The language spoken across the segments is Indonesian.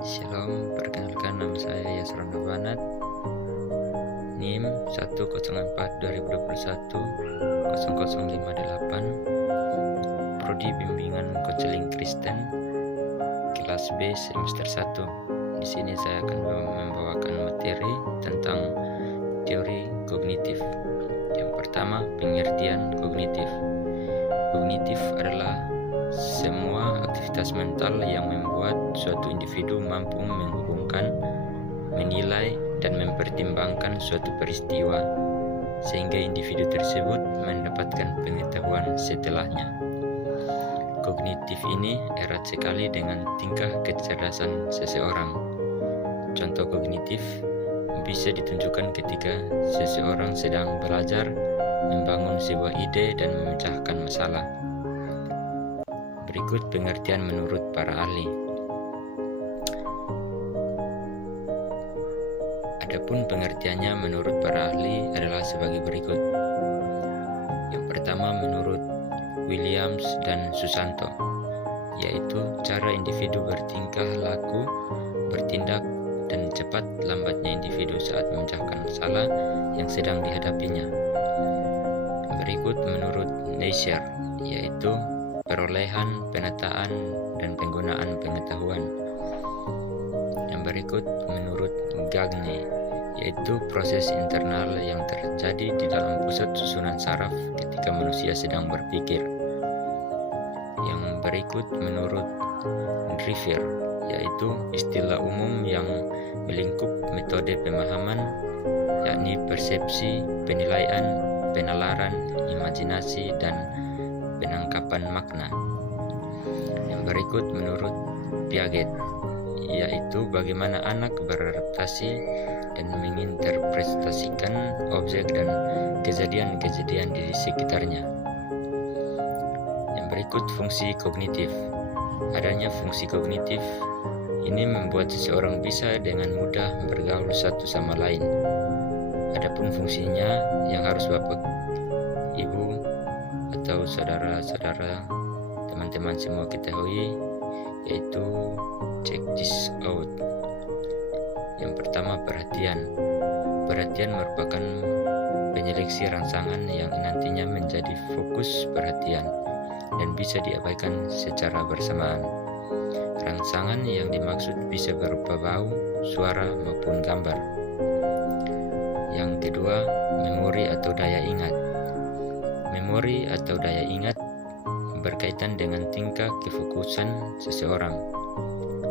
Shalom, perkenalkan nama saya Yasron Banat, NIM 104-2021-0058, Prodi Bimbingan Konseling Kristen, kelas B semester 1. Di sini saya akan membawakan materi tentang teori kognitif. Yang pertama, pengertian kognitif. Kognitif adalah semua aktivitas mental yang membuat suatu individu mampu menghubungkan, menilai, dan mempertimbangkan suatu peristiwa sehingga individu tersebut mendapatkan pengetahuan setelahnya. Kognitif ini erat sekali dengan tingkah kecerdasan seseorang. Contoh kognitif bisa ditunjukkan ketika seseorang sedang belajar membangun sebuah ide dan memecahkan masalah. Berikut pengertian menurut para ahli. Adapun pengertiannya menurut para ahli adalah sebagai berikut. Yang pertama menurut Williams dan Susanto, yaitu cara individu bertingkah laku, bertindak, dan cepat lambatnya individu saat memecahkan masalah yang sedang dihadapinya. Berikut menurut Neisser, yaitu perolehan, penataan, dan penggunaan pengetahuan. Yang berikut menurut Gagne, yaitu proses internal yang terjadi di dalam pusat susunan saraf ketika manusia sedang berpikir. Yang berikut menurut Driver, yaitu istilah umum yang melingkup metode pemahaman, yakni persepsi, penilaian, penalaran, imajinasi, dan penangkapan makna. Yang berikut menurut Piaget, yaitu bagaimana anak beradaptasi dan menginterpretasikan objek dan kejadian-kejadian di sekitarnya. Yang berikut fungsi kognitif. Adanya fungsi kognitif ini membuat seseorang bisa dengan mudah bergaul satu sama lain. Adapun fungsinya yang harus Bapak, Ibu, atau saudara-saudara, teman-teman semua ketahui, yaitu check this out. Yang pertama, perhatian. Perhatian merupakan penyeleksi rangsangan yang nantinya menjadi fokus perhatian dan bisa diabaikan secara bersamaan. Rangsangan yang dimaksud bisa berupa bau, suara, maupun gambar. Yang kedua, memori atau daya ingat. Memori atau daya ingat berkaitan dengan tingkah kefokusan seseorang.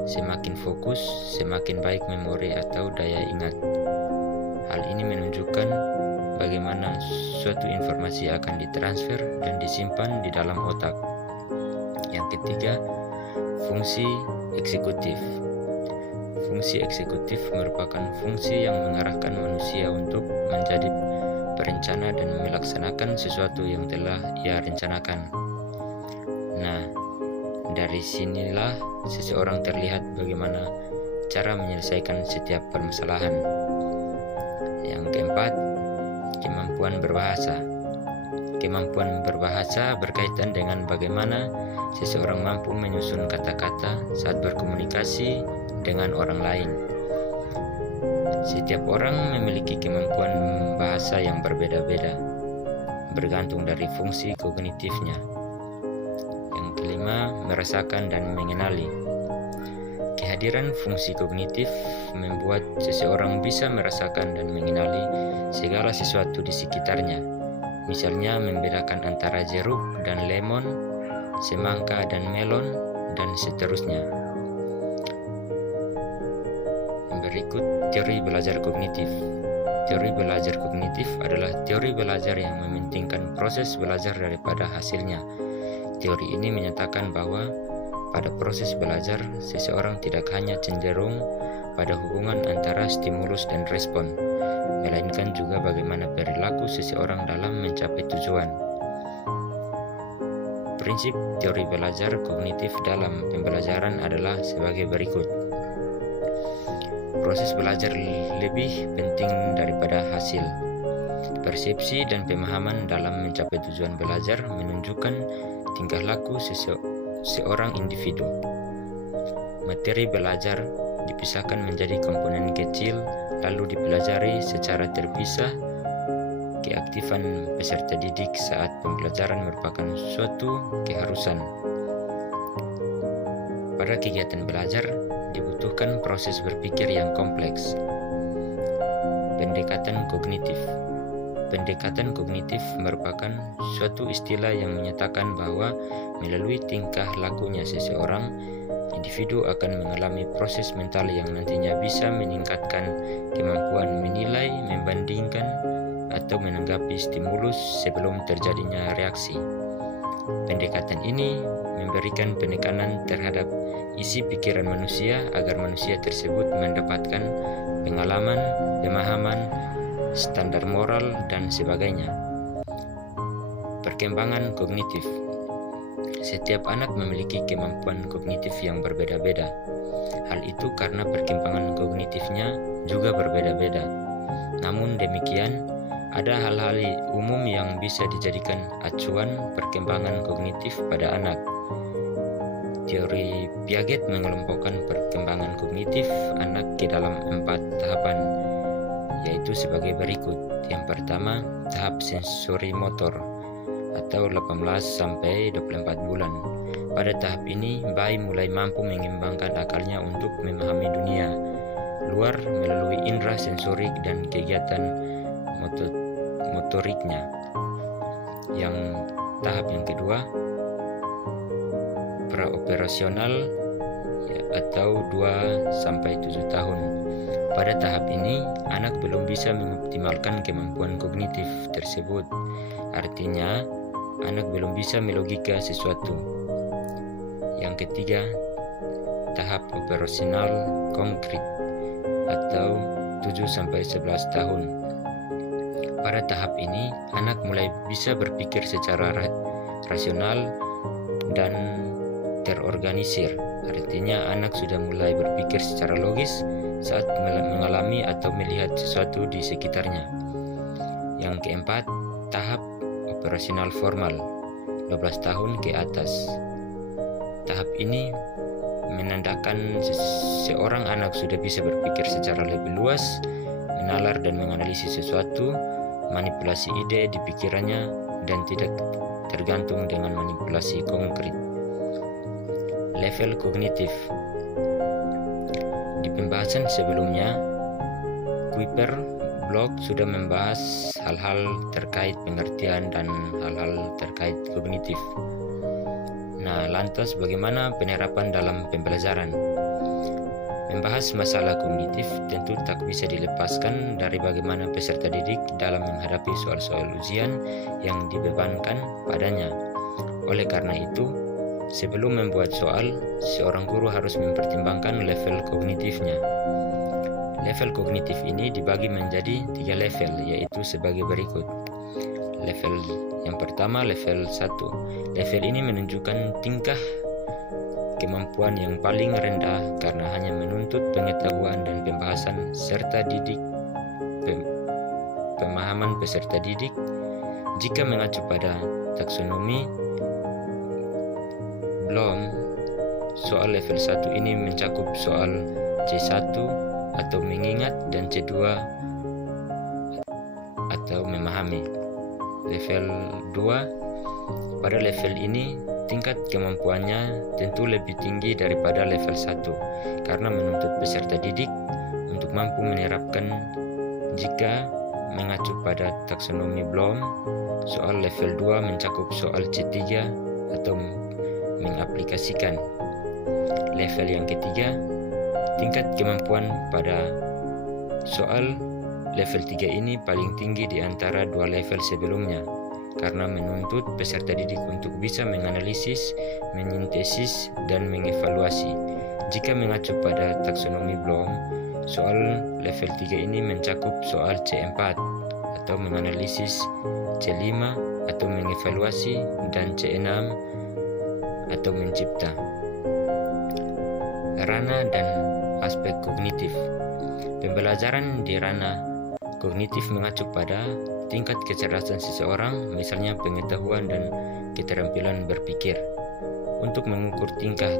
Semakin fokus, semakin baik memori atau daya ingat. Hal ini menunjukkan bagaimana suatu informasi akan ditransfer dan disimpan di dalam otak. Yang ketiga, fungsi eksekutif. Fungsi eksekutif merupakan fungsi yang mengarahkan manusia untuk menjadi berencana dan melaksanakan sesuatu yang telah ia rencanakan. Nah, dari sinilah seseorang terlihat bagaimana cara menyelesaikan setiap permasalahan. Yang keempat, kemampuan berbahasa. Kemampuan berbahasa berkaitan dengan bagaimana seseorang mampu menyusun kata-kata saat berkomunikasi dengan orang lain. Setiap orang memiliki kemampuan bahasa yang berbeda-beda, bergantung dari fungsi kognitifnya. Yang kelima, merasakan dan mengenali. Kehadiran fungsi kognitif membuat seseorang bisa merasakan dan mengenali segala sesuatu di sekitarnya. Misalnya membedakan antara jeruk dan lemon, semangka dan melon, dan seterusnya. Berikut teori belajar kognitif. Teori belajar kognitif adalah teori belajar yang mementingkan proses belajar daripada hasilnya. Teori ini menyatakan bahwa pada proses belajar, seseorang tidak hanya cenderung pada hubungan antara stimulus dan respon, melainkan juga bagaimana perilaku seseorang dalam mencapai tujuan. Prinsip teori belajar kognitif dalam pembelajaran adalah sebagai berikut. Proses belajar lebih penting daripada hasil. Persepsi dan pemahaman dalam mencapai tujuan belajar menunjukkan tingkah laku seorang individu. Materi belajar dipisahkan menjadi komponen kecil lalu dipelajari secara terpisah. Keaktifan peserta didik saat pembelajaran merupakan suatu keharusan. Pada kegiatan belajar dibutuhkan proses berpikir yang kompleks. Pendekatan kognitif. Pendekatan kognitif merupakan suatu istilah yang menyatakan bahwa melalui tingkah lakunya seseorang, individu akan mengalami proses mental yang nantinya bisa meningkatkan kemampuan menilai, membandingkan, atau menanggapi stimulus sebelum terjadinya reaksi. Pendekatan ini memberikan penekanan terhadap isi pikiran manusia agar manusia tersebut mendapatkan pengalaman, pemahaman, standar moral, dan sebagainya. Perkembangan kognitif. Setiap anak memiliki kemampuan kognitif yang berbeda-beda. Hal itu karena perkembangan kognitifnya juga berbeda-beda. Namun demikian, ada hal-hal umum yang bisa dijadikan acuan perkembangan kognitif pada anak. Teori Piaget mengelompokkan perkembangan kognitif anak ke dalam 4 tahapan, yaitu sebagai berikut. Yang pertama, tahap sensori motor atau 18 sampai 24 bulan. Pada tahap ini, bayi mulai mampu mengembangkan akalnya untuk memahami dunia luar melalui indera sensorik dan kegiatan motoriknya. Yang tahap yang kedua, praoperasional atau 2 sampai 7 tahun. Pada tahap ini, anak belum bisa mengoptimalkan kemampuan kognitif tersebut. Artinya, anak belum bisa melogika sesuatu. Yang ketiga, tahap operasional konkret atau 7 sampai 11 tahun. Pada tahap ini, anak mulai bisa berpikir secara rasional dan terorganisir. Artinya, anak sudah mulai berpikir secara logis saat mengalami atau melihat sesuatu di sekitarnya. Yang keempat, tahap operasional formal, 12 tahun ke atas. Tahap ini menandakan seorang anak sudah bisa berpikir secara lebih luas, menalar dan menganalisis sesuatu, manipulasi ide di pikirannya, dan tidak tergantung dengan manipulasi konkret. Level kognitif. Di pembahasan sebelumnya, Kuiper Block sudah membahas hal-hal terkait pengertian dan hal-hal terkait kognitif. Nah, lantas bagaimana penerapan dalam pembelajaran? Membahas masalah kognitif tentu tak bisa dilepaskan dari bagaimana peserta didik dalam menghadapi soal-soal ujian yang dibebankan padanya. Oleh karena itu, sebelum membuat soal, seorang guru harus mempertimbangkan level kognitifnya. Level kognitif ini dibagi menjadi 3 level, yaitu sebagai berikut. Level yang pertama, level 1. Level ini menunjukkan tingkah kemampuan yang paling rendah karena hanya menuntut pengetahuan dan pembahasan serta pemahaman peserta didik. Jika mengacu pada taksonomi Bloom, soal level 1 ini mencakup soal C1 atau mengingat dan C2 atau memahami. Level 2, pada level ini tingkat kemampuannya tentu lebih tinggi daripada level 1 karena menuntut peserta didik untuk mampu menerapkan. Jika mengacu pada taksonomi Bloom, soal level 2 mencakup soal C3 atau mengaplikasikan. Level yang ketiga, tingkat kemampuan pada soal level 3 ini paling tinggi di antara 2 level sebelumnya karena menuntut peserta didik untuk bisa menganalisis, menyintesis, dan mengevaluasi. Jika mengacu pada taksonomi Bloom, soal level 3 ini mencakup soal C4 atau menganalisis, C5 atau mengevaluasi, dan C6 atau mencipta. Ranah dan aspek kognitif. Pembelajaran di ranah kognitif mengacu pada tingkat kecerdasan seseorang, misalnya pengetahuan dan keterampilan berpikir. Untuk mengukur tingkat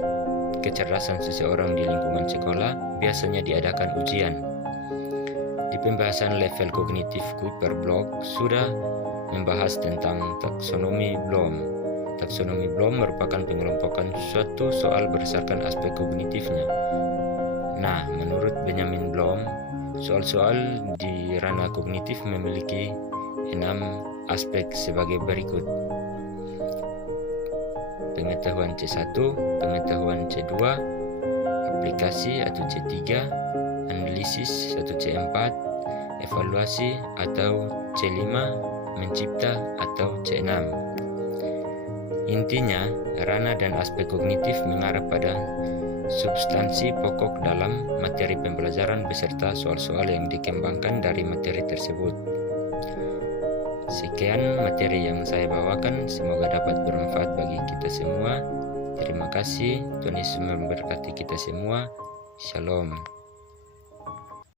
kecerdasan seseorang di lingkungan sekolah, biasanya diadakan ujian. Di pembahasan level kognitif Kuiper Blog sudah membahas tentang taksonomi Bloom. Taksonomi Bloom merupakan pengelompokan suatu soal berdasarkan aspek kognitifnya. Nah, menurut Benjamin Bloom, soal-soal di ranah kognitif memiliki 6 aspek sebagai berikut. Pengetahuan C1, pengetahuan C2, aplikasi atau C3, analisis atau C4, evaluasi atau C5, mencipta atau C6. Intinya, ranah dan aspek kognitif mengarah pada substansi pokok dalam materi pembelajaran beserta soal-soal yang dikembangkan dari materi tersebut. Sekian materi yang saya bawakan, semoga dapat bermanfaat bagi kita semua. Terima kasih, Tuhan Yesus memberkati kita semua. Shalom.